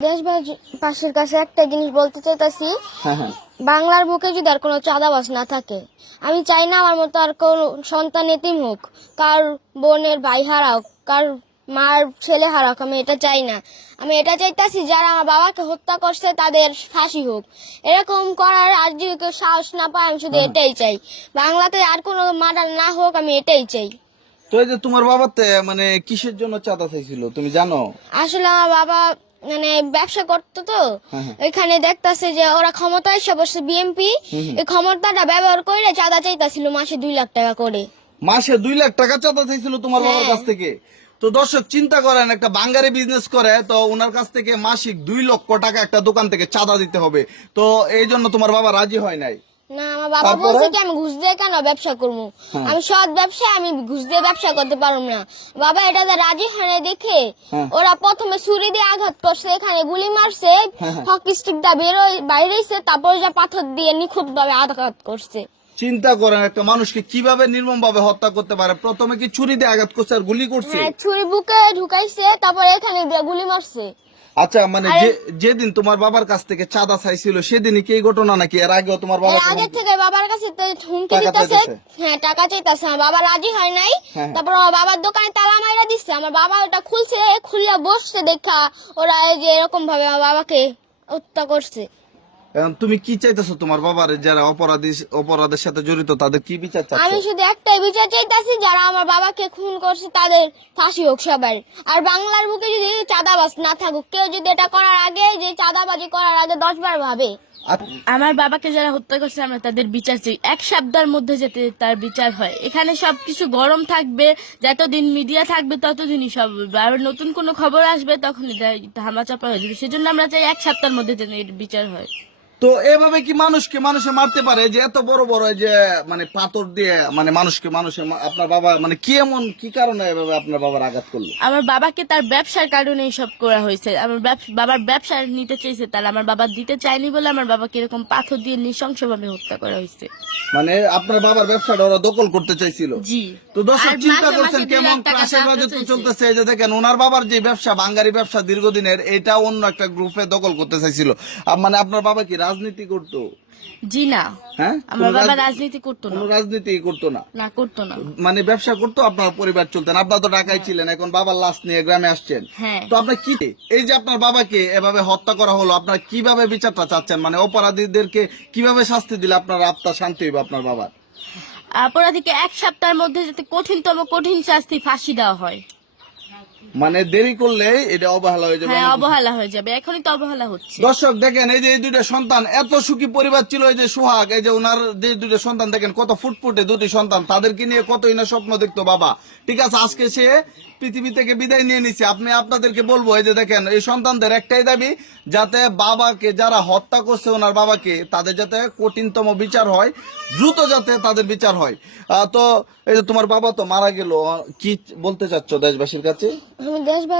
দেশবাসীর কাছে একটা জিনিস বলতে চাইতাছি হ্যাঁ হ্যাঁ। বাংলার বুকে যদি আর কোনো চাঁদাবাস না থাকে আমি চাই না আমার মতো আর কোনো সন্তান এতিম হোক কার বোনের ভাই হারাক কার মার ছেলে হারাক আমি এটা চাই না। আমি এটা চাইতাছি যারা আমার বাবাকে হত্যা করছে তাদের ফাঁসি হোক। এরকম করার আর যদি কেউ সাহস না পায় আমি শুধু এটাই চাই। বাংলাতে আর কোনো মার্ডার না হোক আমি এটাই চাই। তো এই যে তোমার বাবাতে মানে কিসের জন্য চাঁদা চাইছিল তুমি জানো? আসলে আমার বাবা মানে ব্যবসা করতো তো। হ্যাঁ, হ্যাঁ। এখানে দেখতাছে যে ওরা ক্ষমতায় এসে বসছে বিএমপি এই ক্ষমতাটা ব্যবহার করে চাঁদা চাইতাছিল মাসে দুই লাখ টাকা করে। মাসে দুই লাখ টাকা চাঁদা চাইছিল তোমার বাবার হ্যাঁ। কাছ থেকে? তো দর্শক চিন্তা করেন একটা বাঙ্গারি বিজনেস করে তো ওনার কাছ থেকে মাসিক দুই লক্ষ টাকা একটা দোকান থেকে চাঁদা দিতে হবে। তো এই জন্য তোমার বাবা রাজি হয় নাই। না আমার বাবা বলছে কি আমি ঘুষ দিয়ে কেন ব্যবসা করব? হ্যাঁ। আমি সৎ ব্যবসায় আমি ঘুষ দিয়ে ব্যবসা করতে পারব না। বাবা এটাতে রাজি দেখে হ্যাঁ। ওরা প্রথমে ছুরি দিয়ে আঘাত করছে এখানে গুলি মারছে। হকি স্টিকটা বেরোয় বাইরেছে তারপর যা পাথর দিয়ে নিখুঁত ভাবে আঘাত করছে। চিন্তা করেন একটা মানুষকে কীভাবে নির্মম ভাবে হত্যা করতে পারে? প্রথমে কি ছুরি দিয়ে আঘাত করছে আর গুলি করছে? হ্যাঁ ছুরি বুকে ঢুকাইছে তারপর এখানে দিয়ে গুলি মারছে। আচ্ছা মানে যেদিন তোমার বাবার কাছ থেকে চাঁদা চাইছিল সেদিনই কি এই ঘটনা নাকি? এর আগেও তোমার বাবা আগে থেকে বাবার কাছে তো হুমকি দিতেছে। হ্যাঁ টাকা চাইতাছে। আমার বাবা রাজি হয় নাই। হ্যাঁ। তারপর আমার বাবার দোকানে তালা মাইরা দিচ্ছে আমার বাবা ওটা খুলছে খুলিয়া বসছে দেখা। ওরা এই যে এরকম ভাবে আমার বাবাকে হত্যা করছে। এখন তুমি কি চাইতেছো তোমার বাবার? যারা অপরাধী অপরাধের সাথে জড়িত তাদের কি বিচার আমি শুধু একটাই বিচার চাইতাছি যারা আমার বাবাকে খুন করছে তাদের ফাঁসি হোক সবার। আর বাংলার বুকে যদি চাঁদাবাজ না থাকুক কেউ যদি এটা করার আগে যে চাঁদাবাজি করার আগে দশ বার ভাবে আমার বাবাকে যারা হত্যা করছে আমরা তাদের বিচার চাই। এক সপ্তাহের মধ্যে যাতে তার বিচার হয়। এখানে সবকিছু গরম থাকবে যতদিন মিডিয়া থাকবে ততদিনই সব। আর নতুন কোনো খবর আসবে তখন ধামা চাপা হয়ে যাবে। সেজন্য আমরা চাই এক সপ্তাহের মধ্যে যেন এর বিচার হয়। তো এভাবে কি মানুষকে মানুষে মারতে পারে? যে এত বড় বড় যে মানে পাথর দিয়ে মানে মানুষকে মানুষে আপনার বাবা মানে কি এমন কি কারণে এভাবে আপনার বাবার আঘাত করল? আমার বাবাকে তার ব্যবসার কারণে সব করা হয়েছে। আমার বাবার ব্যবসা নিতে চেয়েছে তার আমার বাবা দিতে চায়নি বলে আমার বাবাকে এরকম পাথর দিয়ে নৃশংসভাবে হত্যা করা হয়েছে। মানে আপনার বাবার ব্যবসাটা ওরা দখল করতে চাইছিল। জি। তো দর্শক চিন্তা করছেন কেমন ক্রাশের রাজত্ব চলতেছে এই যে দেখেন ওনার বাবার যে ব্যবসা বাঙ্গারি ব্যবসা দীর্ঘদিনের এটা অন্য একটা গ্রুপে দখল করতে চাইছিল। মানে আপনার বাবা কি রাজনীতি করতো। জি না। হ্যাঁ? আমার বাবা রাজনীতি করতো না। কোনো রাজনীতি করতো না। না করতো না। মানে ব্যবসা করতো আপনার পরিবার চলতেন। আপনার তো ঢাকায় ছিলেন এখন বাবার লাশ নিয়ে গ্রামে আসছেন। হ্যাঁ। তো আপনার কি এই যে আপনার বাবাকে এভাবে হত্যা করা হলো আপনার কীভাবে বিচারটা চাচ্ছেন? মানে অপরাধীদেরকে কীভাবে শাস্তি দিলে আপনার আত্মা শান্তি হইবে আপনার বাবার? অপরাধীকে এক সপ্তাহের মধ্যে যাতে কঠিনতম কঠিন শাস্তি ফাঁসি দেওয়া হয়। মানে দেরি করলে এটা অবহেলা হয়ে যাবে হ্যাঁ অবহেলা হয়ে যাবে। এখনই তো অবহেলা হচ্ছে। দর্শক দেখেন এই যে এই দুইটা সন্তান এত সুখী পরিবার ছিল এই যে সোহাগ এই যে ওনার যে দুইটা সন্তান দেখেন কত ফুটফুটে দুটি সন্তান তাদেরকে নিয়ে কতই না স্বপ্ন দেখতো বাবা। ঠিক আছে আজকে সে পৃথিবী থেকে বিদায় নিয়ে নিছে। আপনি আপনাদেরকে বলব এই যে দেখেন এই সন্তানদের একটাই দাবি যাতে বাবাকে যারা হত্যা করছে ওনার বাবাকে তাদের যাতে কঠিনতম বিচার হয় দ্রুত যাতে তাদের বিচার হয়। আহ, তো এই যে তোমার বাবা তো মারা গেল কি বলতে চাচ্ছ দেশবাসীর কাছে? আমি দেশবাসী